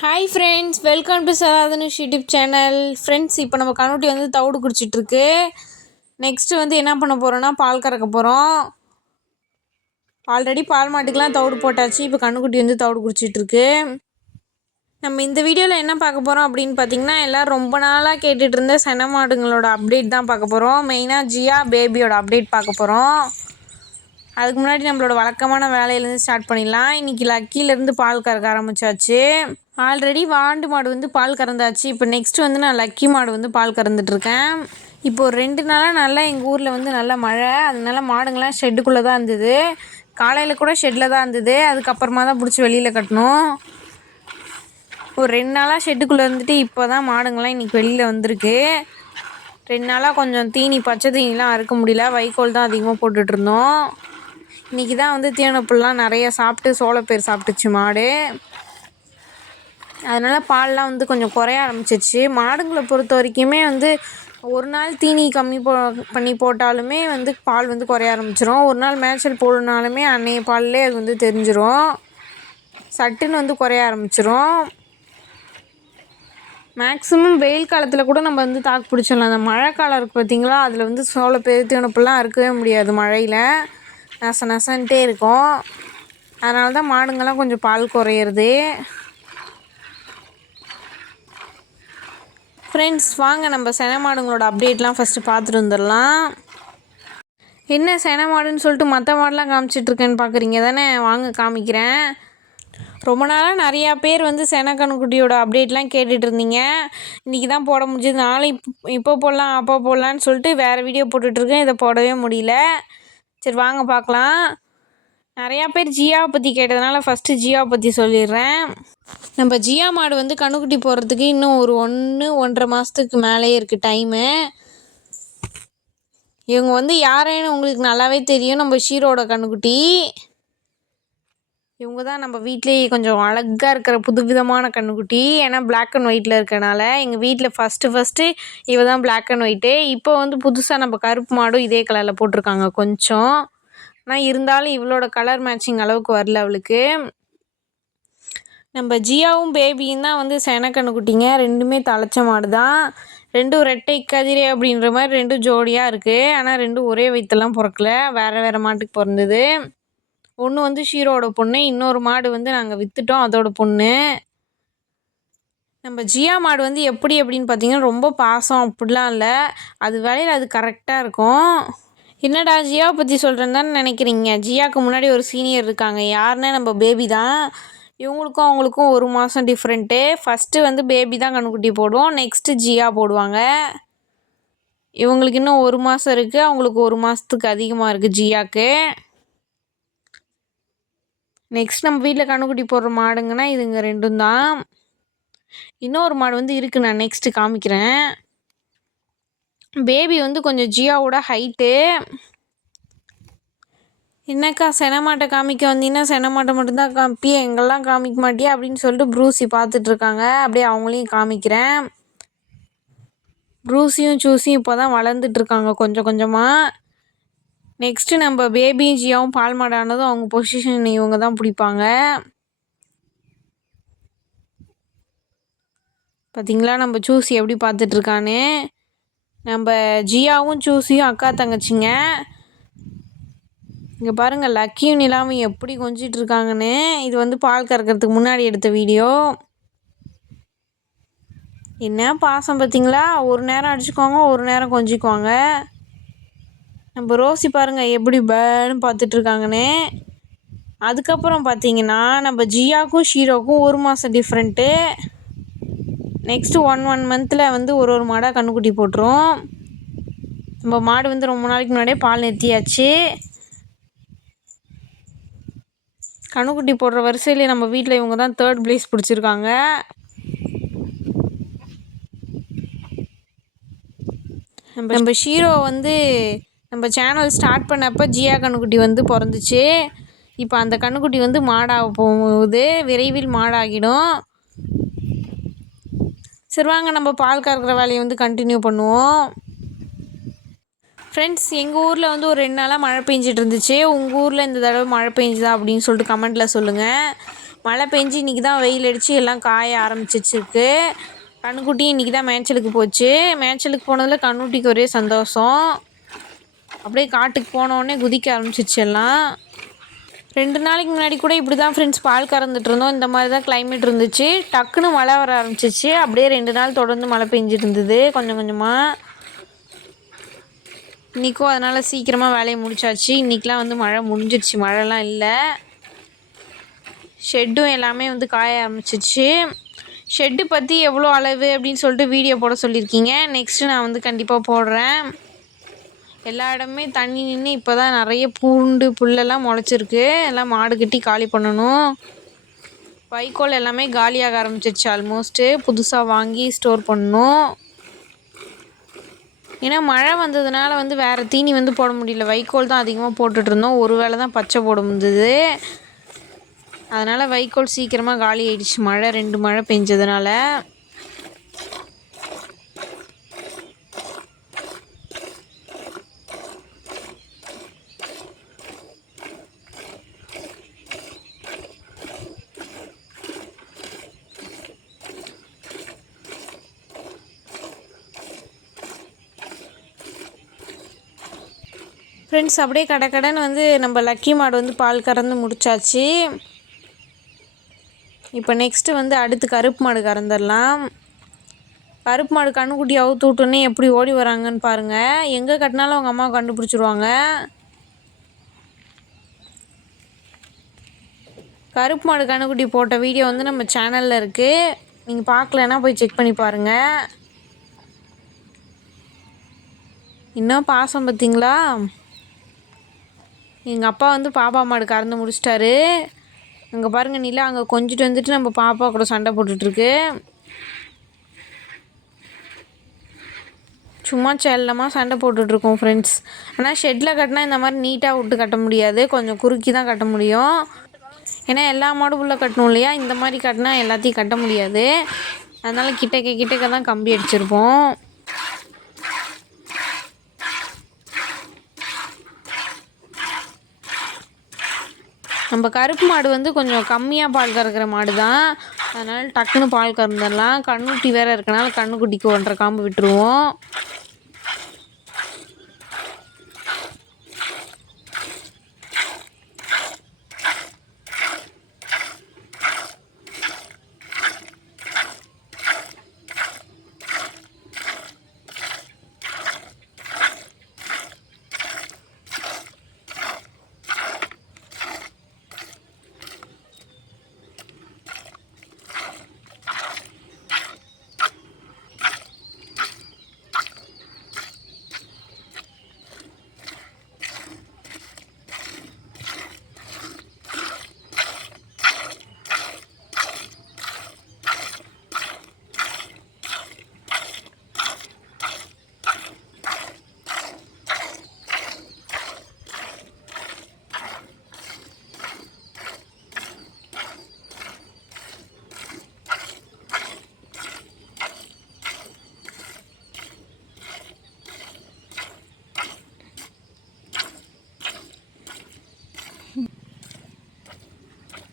Hi friends, welcome to Sadadhanush YouTube channel. Friends, இப்போ நம்ம கண்ணுக்குட்டி வந்து தவிடு குடிச்சிட்ருக்கு. நெக்ஸ்ட்டு வந்து என்ன பண்ண போகிறோன்னா பால் கறக்க போகிறோம். ஆல்ரெடி பால் மாட்டுக்கெலாம் தவிடு போட்டாச்சு. இப்போ கண்ணுக்குட்டி வந்து தவிடு குடிச்சிட்ருக்கு. நம்ம இந்த வீடியோவில் என்ன பார்க்க போகிறோம் அப்படின்னு பார்த்திங்கன்னா, எல்லோரும் ரொம்ப நாளாக கேட்டுட்டு இருந்த சென மாடுங்களோட அப்டேட் தான் பார்க்க போகிறோம். மெயினாக ஜியா பேபியோட அப்டேட் பார்க்க போகிறோம். அதுக்கு முன்னாடி நம்மளோட வழக்கமான வேலையிலேருந்து ஸ்டார்ட் பண்ணிடலாம். இன்றைக்கி லக்கியிலேருந்து பால் கறக்க ஆரம்பித்தாச்சு. ஆல்ரெடி வாண்டு மாடு வந்து பால் கறந்தாச்சு. இப்போ நெக்ஸ்ட்டு வந்து நான் லக்கி மாடு வந்து பால் கறந்துட்டுருக்கேன். இப்போ ஒரு 2 நாளாக நல்லா எங்கள் ஊரில் வந்து நல்லா மழை, அதனால மாடுங்கள்லாம் ஷெட்டுக்குள்ளே தான் இருந்தது. காலையில் கூட ஷெட்டில் தான் இருந்தது. அதுக்கப்புறமா தான் பிடிச்சி வெளியில் கட்டணும். ஒரு 2 நாளாக ஷெட்டுக்குள்ளே இருந்துட்டு இப்போ தான் மாடுங்கள்லாம் இன்றைக்கி வெளியில் வந்திருக்கு. 2 நாளாக கொஞ்சம் தீனி, பச்சை தீனிலாம் அறுக்க முடியல. வைக்கோல் தான் அதிகமாக போட்டுட்ருந்தோம். இன்றைக்கி தான் வந்து தீவனப்புல்லாம் நிறைய சாப்பிட்டு சோளப்பயிர் சாப்பிட்டுச்சு மாடு. அதனால் பால்லாம் வந்து கொஞ்சம் குறைய ஆரம்பிச்சிச்சு. மாடுங்களை பொறுத்த வரைக்குமே வந்து ஒரு நாள் தீனி கம்மி பண்ணி போட்டாலுமே வந்து பால் வந்து குறைய ஆரம்பிச்சிடும். ஒரு நாள் மேய்ச்சல் போடனாலுமே அன்னைய பால்லே அது வந்து தெரிஞ்சிடும். சட்டுன்னு வந்து குறைய ஆரம்பிச்சிடும். மேக்ஸிமம் வெயில் காலத்தில் கூட நம்ம வந்து தாக்கு பிடிச்சிடலாம். அந்த மழை காலம் இருக்குது பார்த்திங்களா, அதில் வந்து சோளப்பயிர் தீவனப்பெல்லாம் அறுக்கவே முடியாது. மழையில் நசன்ட்டே இருக்கும். அதனால தான் மாடுங்கள்லாம் கொஞ்சம் பால் குறையிறது. ஃப்ரெண்ட்ஸ், வாங்க நம்ம சென மாடுங்களோட அப்டேட்லாம் ஃபஸ்ட்டு பார்த்துட்டு வந்துடலாம். என்ன சென மாடுன்னு சொல்லிட்டு மற்ற மாடெலாம் காமிச்சிட்ருக்கேன்னு பார்க்குறீங்க தானே? வாங்க காமிக்கிறேன். ரொம்ப நாளாக நிறையா பேர் வந்து சென கண்ணுக்குட்டியோட அப்டேட்லாம் கேட்டுட்டு இருந்தீங்க. இன்றைக்கி தான் போட முடிஞ்சது. நாளை இப்போ போடலாம் அப்போ போடலான்னு சொல்லிட்டு வேறு வீடியோ போட்டுட்ருக்கேன். இதை போடவே முடியல. சரி வாங்க பார்க்கலாம். நிறையா பேர் ஜியாவை பற்றி கேட்டதுனால ஃபஸ்ட்டு ஜியாவை பற்றி சொல்லிடுறேன். நம்ம ஜியா மாடு வந்து கண்ணுக்குட்டி போடுறதுக்கு இன்னும் ஒரு 1-1.5 மாதத்துக்கு மேலேயே இருக்குது டைமு. இவங்க வந்து யாருன்னு உங்களுக்கு நல்லாவே தெரியும். நம்ம ஷீரோட கண்ணுக்குட்டி. இவங்க தான் நம்ம வீட்லேயே கொஞ்சம் அழகாக இருக்கிற புதுவிதமான கண்ணுக்குட்டி. ஏன்னா பிளாக் அண்ட் ஒயிட்டில் இருக்கனால எங்கள் வீட்டில் ஃபஸ்ட்டு இவ தான் பிளாக் அண்ட் ஒயிட்டு. இப்போ வந்து புதுசாக நம்ம கருப்பு மாடும் இதே கலரில் போட்டிருக்காங்க கொஞ்சம். ஆனால் இருந்தாலும் இவளோட கலர் மேட்சிங் அளவுக்கு வரல அவளுக்கு. நம்ம ஜியாவும் பேபியும் தான் வந்து சென கண்ணுக்குட்டிங்க. ரெண்டுமே தலைச்ச மாடு தான். ரெண்டும் ரெட்டை கதிரே அப்படின்ற மாதிரி ரெண்டும் ஜோடியாக இருக்குது. ஆனால் ரெண்டும் ஒரே வயிற்றுலாம் பிறக்கல, வேறு வேறு மாட்டுக்கு பிறந்தது. ஒன்று வந்து ஷீரோட பொண்ணு, இன்னொரு மாடு வந்து நாங்கள் விற்றுட்டோம், அதோட பொண்ணு. நம்ம ஜியா மாடு வந்து எப்படி அப்படின்னு பார்த்தீங்கன்னா ரொம்ப பாசம் அப்படிலாம் இல்லை. அது வேலையில் அது கரெக்டாக இருக்கும். என்னடா ஜியாவை பற்றி சொல்கிறேன்னு தானே நினைக்கிறீங்க? ஜியாவுக்கு முன்னாடி ஒரு சீனியர் இருக்காங்க. யாருன்னா நம்ம பேபி தான். இவங்களுக்கும் அவங்களுக்கும் 1 மாதம் டிஃப்ரெண்ட்டு. ஃபஸ்ட்டு வந்து பேபி தான் கண்ணுக்குட்டி போடுவோம், நெக்ஸ்ட்டு ஜியா போடுவாங்க. இவங்களுக்கு இன்னும் 1 மாதம் இருக்குது, அவங்களுக்கு 1 மாதத்துக்கு அதிகமாக இருக்குது ஜியாவுக்கு. நெக்ஸ்ட் நம்ம வீட்டில் கண்ணுக்குட்டி போடுற மாடுங்கன்னா இதுங்க ரெண்டும் தான். இன்னொரு மாடு வந்து இருக்குது, நான் நெக்ஸ்ட்டு காமிக்கிறேன். பேபி வந்து கொஞ்சம் ஜியாவோட ஹைட்டு. என்னக்கா சென மாட்டை காமிக்க வந்தீங்கன்னா சென மாட்டை மட்டும்தான் காமிப்பியே, எங்கெல்லாம் காமிக்க மாட்டியா அப்படின்னு சொல்லிட்டு ப்ரூசி பார்த்துட்ருக்காங்க. அப்படியே அவங்களையும் காமிக்கிறேன். ப்ரூசியும் சூசியும் இப்போ தான் வளர்ந்துட்டுருக்காங்க கொஞ்சம் கொஞ்சமாக. நெக்ஸ்ட்டு நம்ம பேபியும் ஜியாவும் பால் மாடானதும் அவங்க பொசிஷன் இவங்க தான் பிடிப்பாங்க. பார்த்திங்களா நம்ம சூசி எப்படி பார்த்துட்ருக்கான்னு. நம்ம ஜியாவும் சூசியும் அக்கா தங்கச்சிங்க. இங்கே பாருங்கள் லக்கியும் நிலாவும் எப்படி கொஞ்சிட்ருக்காங்கன்னு. இது வந்து பால் கறக்கிறதுக்கு முன்னாடி எடுத்த வீடியோ. என்ன பாசம் பார்த்திங்களா? ஒரு நேரம் அடிச்சுக்குவாங்க, ஒரு நேரம் கொஞ்சிக்குவாங்க. நம்ம ரோசி பாருங்கள் எப்படி பேன்னு பார்த்துட்ருக்காங்கன்னு. அதுக்கப்புறம் பார்த்திங்கன்னா நம்ம ஜியாவுக்கும் ஷீரோக்கும் 1 மாதம் டிஃப்ரெண்ட்டு. நெக்ஸ்ட்டு 1 மந்தில் வந்து ஒரு மாடாக கண்ணுக்குட்டி போட்டுரும். நம்ம மாடு வந்து ரொம்ப நாளைக்கு முன்னாடியே பால் நிறுத்தியாச்சு. கண்ணுக்குட்டி போடுற வரிசையிலே நம்ம வீட்டில் இவங்க தான் 3rd பிளேஸ் பிடிச்சிருக்காங்க. நம்ம ஷீரோ வந்து நம்ம சேனல் ஸ்டார்ட் பண்ணப்போ ஜியா கண்ணுக்குட்டி வந்து பிறந்துச்சு. இப்போ அந்த கண்ணுக்குட்டி வந்து மாடாக போகுது, விரைவில் மாடாகிடும். சரி வாங்க நம்ம பால் கறக்கிற வேலையை வந்து கண்டினியூ பண்ணுவோம். ஃப்ரெண்ட்ஸ், எங்கள் ஊரில் வந்து ஒரு 2 நாளாக மழை பெஞ்சிட்டு இருந்துச்சு. உங்கள் ஊரில் இந்த தடவை மழை பெஞ்சுதா அப்படின்னு சொல்லிட்டு கமெண்ட்டில் சொல்லுங்கள். மழை பெஞ்சு இன்றைக்கி தான் வெயில் அடித்து எல்லாம் காய ஆரம்பிச்சிருக்கு. கண்ணுக்குட்டி இன்றைக்கி தான் மேய்ச்சலுக்கு போச்சு. மேய்ச்சலுக்கு போனதில் கண்ணுக்குட்டிக்கு ஒரே சந்தோஷம். அப்படியே காட்டுக்கு போனோடனே குதிக்க ஆரம்பிச்சிச்சு எல்லாம். 2 நாளைக்கு முன்னாடி கூட இப்படி தான் ஃப்ரெண்ட்ஸ் பால் கறந்துட்டு இருந்தோம். இந்த மாதிரி தான் கிளைமேட் இருந்துச்சு. டக்குன்னு மழை வர ஆரம்பிச்சிச்சு. அப்படியே 2 நாள் தொடர்ந்து மழை பெஞ்சிட்டு இருந்தது கொஞ்சம் கொஞ்சமாக. இன்றைக்கும் அதனால் சீக்கிரமாக வேலையை முடிச்சாச்சு. இன்றைக்கெலாம் வந்து மழை முடிஞ்சிடுச்சு, மழைலாம் இல்லை. ஷெட்டும் எல்லாமே வந்து காய ஆரம்பிச்சிச்சு. ஷெட்டு பற்றி எவ்வளோ அளவு அப்படின்னு சொல்லிட்டு வீடியோ போட சொல்லியிருக்கீங்க. நெக்ஸ்ட்டு நான் வந்து கண்டிப்பாக போடுறேன். எல்லா இடமே தண்ணி நின்று இப்போ தான் நிறைய பூண்டு புல்லெல்லாம் முளைச்சிருக்கு. எல்லாம் மாடு கட்டி காலி பண்ணணும். வைக்கோல் எல்லாமே காலியாக ஆரம்பிச்சிருச்சு ஆல்மோஸ்ட்டு. புதுசாக வாங்கி ஸ்டோர் பண்ணணும். ஏன்னா மழை வந்ததுனால வந்து வேறு தீனி வந்து போட முடியல. வைக்கோல் தான் அதிகமாக போட்டுட்ருந்தோம். ஒரு வேளை தான் பச்சை போட முடிஞ்சது. அதனால் வைக்கோல் சீக்கிரமாக காலி ஆகிடுச்சு மழை 2 மழை பெஞ்சதுனால. ஃப்ரெண்ட்ஸ் அப்படியே கடைன்னு வந்து நம்ம லக்கி மாடு வந்து பால் கறந்து முடிச்சாச்சு. இப்போ நெக்ஸ்ட்டு வந்து அடுத்து கருப்பு மாடு கறந்துடலாம். கருப்பு மாடு கண்ணுக்குட்டி அவுத்து விட்டோன்னே எப்படி ஓடி வராங்கன்னு பாருங்கள். எங்கே கட்டினாலும் அவங்க அம்மாவை கண்டுபிடிச்சிருவாங்க. கருப்பு மாடு கண்ணுக்குட்டி போட்ட வீடியோ வந்து நம்ம சேனலில் இருக்குது. நீங்கள் பார்க்கலன்னா போய் செக் பண்ணி பாருங்கள். இன்னும் பாசம் பார்த்தீங்களா? எங்கள் அப்பா வந்து பாப்பா மாடு கறந்து முடிச்சிட்டாரு. அங்கே பாருங்கள் நிலா அங்கே கொஞ்சிட்டு வந்துட்டு நம்ம பாப்பா கூட சண்டை போட்டுட்ருக்கு. சும்மா செல்லமாக சண்டை போட்டுட்ருக்கோம் ஃப்ரெண்ட்ஸ். ஆனால் ஷெட்டில் கட்டினா இந்த மாதிரி நீட்டாக விட்டு கட்ட முடியாது. கொஞ்சம் குறுக்கி தான் கட்ட முடியும். ஏன்னா எல்லா மாடும் உள்ளே கட்டணும் இல்லையா? இந்த மாதிரி கட்டினா எல்லாத்தையும் கட்ட முடியாது. அதனால் கிட்டக்க தான் கம்பி அடிச்சிருப்போம். நம்ம கருப்பு மாடு வந்து கொஞ்சம் கம்மியாக பால் கறக்கிற மாடு தான். அதனால் டக்குன்னு பால் கறந்துடலாம். கண்ணுக்குட்டி வேறு இருக்கனால கண்ணுக்குட்டிக்கு 1.5 காம்பு விட்டுருவோம்.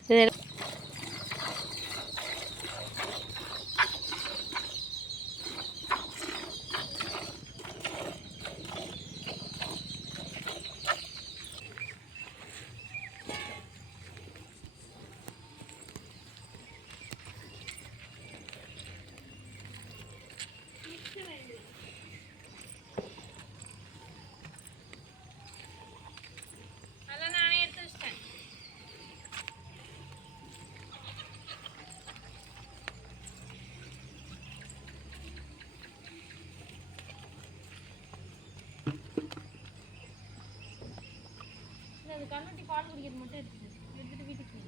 சரி அது கண்ணுட்டி பால் குடிக்கிறது மட்டும் எடுத்துட்டு வீட்டுக்கு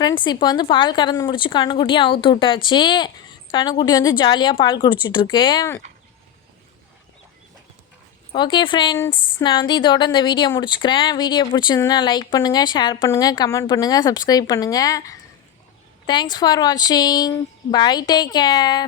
ஃப்ரெண்ட்ஸ் இப்போ வந்து பால் கறந்து முடிச்சு கண்ணுக்குட்டியும் அவுத்து விட்டாச்சு. கண்ணுக்குட்டி வந்து ஜாலியாக பால் குடிச்சிட்ருக்கு. ஓகே ஃப்ரெண்ட்ஸ், நான் வந்து இதோட இந்த வீடியோ முடிச்சுக்கிறேன். வீடியோ பிடிச்சிருந்துன்னா லைக் பண்ணுங்கள், ஷேர் பண்ணுங்கள், கமெண்ட் பண்ணுங்கள், சப்ஸ்கிரைப் பண்ணுங்கள். தேங்க்ஸ் ஃபார் வாட்சிங். Bye, take care.